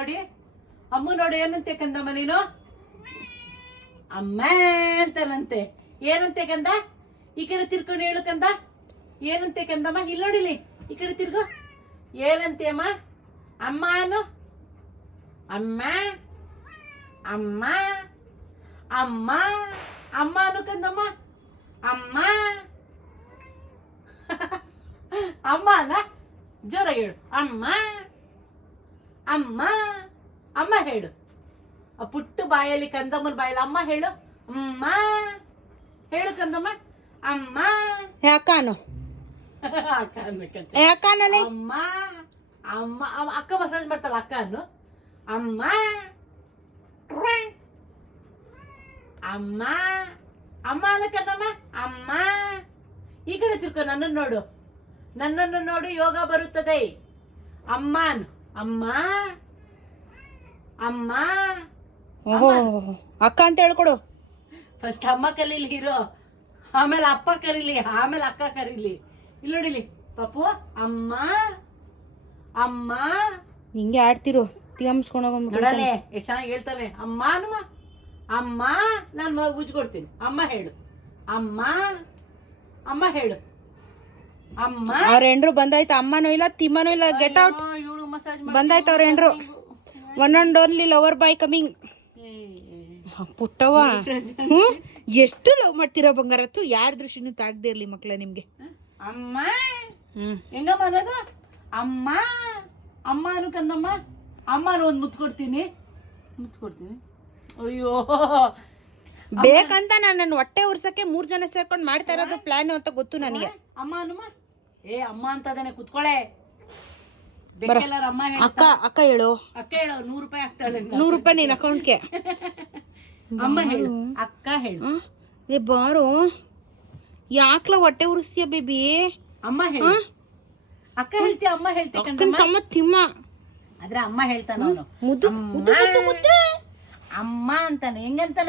ನೋಡಿ ಏನಂತೆ ಕಂದಮ್ಮ ನೀನು? ಅಮ್ಮ ಅಂತನಂತೆ. ಏನಂತೆ ಕಂದ? ಈ ಕಡೆ ತಿರ್ಕೊಂಡು ಹೇಳು ಕಂದ. ಏನಂತೆ ಕಂದಮ್ಮ? ಇಲ್ಲಿ ನೋಡಿಲಿ, ಈ ಕಡೆ ತಿರ್ಗು. ಏನಂತೆ ಅಮ್ಮ? ಅಮ್ಮ ಅನ್ನು. ಅಮ್ಮ ಅಮ್ಮ ಅಮ್ಮ ಅಮ್ಮ ಅನ್ನು ಕಂದಮ್ಮ. ಅಮ್ಮ ಅಮ್ಮ ಅನ್ನ ಜೋರಾಗಿ ಹೇಳು. ಅಮ್ಮ ಅಮ್ಮ ಅಮ್ಮ ಹೇಳು. ಆ ಪುಟ್ಟು ಬಾಯಲ್ಲಿ, ಕಂದಮ್ಮನ ಬಾಯಲ್ಲಿ ಅಮ್ಮ ಹೇಳು. ಅಮ್ಮ ಹೇಳು ಕಂದಮ್ಮ. ಅಮ್ಮ ಯಾಕಾನು ಅಕ್ಕ ಅನ್ಬೇಕಂತೆ. ಯಾಕಾನಲ್ಲ ಅಮ್ಮ ಅಮ್ಮ ಅಕ್ಕ ಮಸಾಜ್ ಮಾಡ್ತಾಳ ಅಕ್ಕ ಅನ್ನು. ಅಮ್ಮ ಅಮ್ಮ ಅಮ್ಮ ಅನ್ನ ಕಂದಮ್ಮ. ಅಮ್ಮ ಈ ಕಡೆ ತಿರ್ಕೊ, ನನ್ನನ್ನು ನೋಡು ಯೋಗ ಬರುತ್ತದೆ. ಅಮ್ಮ ಅನ್ನು. ಅಮ್ಮ ಅಮ್ಮ ಅಕ್ಕ ಅಂತ ಹೇಳ್ಕೊಡು. ಫಸ್ಟ್ ಅಮ್ಮ ಕಲೀಲಿ ಹೀರೋ, ಆಮೇಲೆ ಅಪ್ಪ ಕರೀಲಿ, ಆಮೇಲೆ ಅಕ್ಕ ಕರೀಲಿ. ಇಲ್ಲಿ ನೋಡಿಲಿ ಪಪ್ಪು. ಅಮ್ಮ ಅಮ್ಮ ಹಿಂಗೆ ಆಡ್ತಿರು ತಿಗಮ್ಸ್ಕೊಂಡೋಗ. ನೋಡಲೆ ಎಷ್ಟು ಚೆನ್ನಾಗಿ ಹೇಳ್ತಾನೆ. ಅಮ್ಮ ಅನ್ನಮ್ಮ. ಅಮ್ಮ ನಾನು ಮಗ ಉಜ್ಕೊಡ್ತೀನಿ. ಅಮ್ಮ ಹೇಳು. ಅಮ್ಮ ಅಮ್ಮ ಹೇಳು. ಅಮ್ಮ. ಅವ್ರ ಹೆಂಡ್ರು ಬಂದಾಯ್ತು. ಅಮ್ಮನೂ ಇಲ್ಲ ತಿಮ್ಮನೂ ಇಲ್ಲ. Get out. ಇವಳು ಮಸಾಜ್ ಬಂದಾಯ್ತು ಅವ್ರ ಹೆಂಡ್ರು. One and only lover boy coming. ಪುಟ್ಟವ ಎಷ್ಟು ಲವ್ ಮಾಡ್ತೀರಾ ಬಂಗಾರತ್ತು. ಯಾರ ದೃಷ್ಟಿನೂ ತಾಗದೇ ಇರ್ಲಿ ಮಕ್ಳ ನಿಮ್ಗೆ. ಅಮ್ಮ ಹೆಂಗಮ್ಮ ಅನ್ನೋದು? ಅಮ್ಮ ಅಮ್ಮ ಅನ್ನು ಕಂದಮ್ಮ. ಅಮ್ಮನ ಒಂದು ಮುತ್ತು ಕೊಡ್ತೀನಿ. ಅಯ್ಯೋ, ಬೇಕಂತ ನನ್ನ ಹೊಟ್ಟೆ ಉರ್ಸಕ್ಕೆ 3 ಜನ ಸೇರ್ಕೊಂಡು ಮಾಡ್ತಾ ಇರೋದು ಪ್ಲಾನ್ ಅಂತ ಗೊತ್ತು ನನಗೆ. ಅಮ್ಮ ಅನ್ನಮ್ಮ. ಅಮ್ಮ ಅಂತದಾನೆ ಕುತ್ಕೊಳೆ. ಅಮ್ಮ ಅಕ್ಕ ಅಕ್ಕ ಹೇಳು. ಅಕ್ಕ ಹೇಳು. 100 ರೂಪಾಯಿ ಆಗ್ತಾಳೆ. 100 ರೂಪಾಯಿ ನಿನ್ ಅಕೌಂಟ್ಗೆ. ಅಮ್ಮ ಹೇಳು. ಅಕ್ಕ ಹೇಳು. ಏ ಬಾರು, ಯಾಕ್ಲ ಹೊಟ್ಟೆ ಉರಿಸ್ತೀಯ ಬೇಬಿ? ಅಮ್ಮ ಹೇಳು. ಅಕ್ಕ ಹೇಳ್ತೀಯ, ಅಮ್ಮ ಹೇಳ್ತೀಯ ತಮ್ಮ ತಿಮ್ಮ. ಆದ್ರೆ ಅಮ್ಮ ಹೇಳ್ತಾನ ಅವನು. ಮುದ್ದು ಅಮ್ಮ ಅಂತಾನೆ. ಹೆಂಗಂತಾನೆ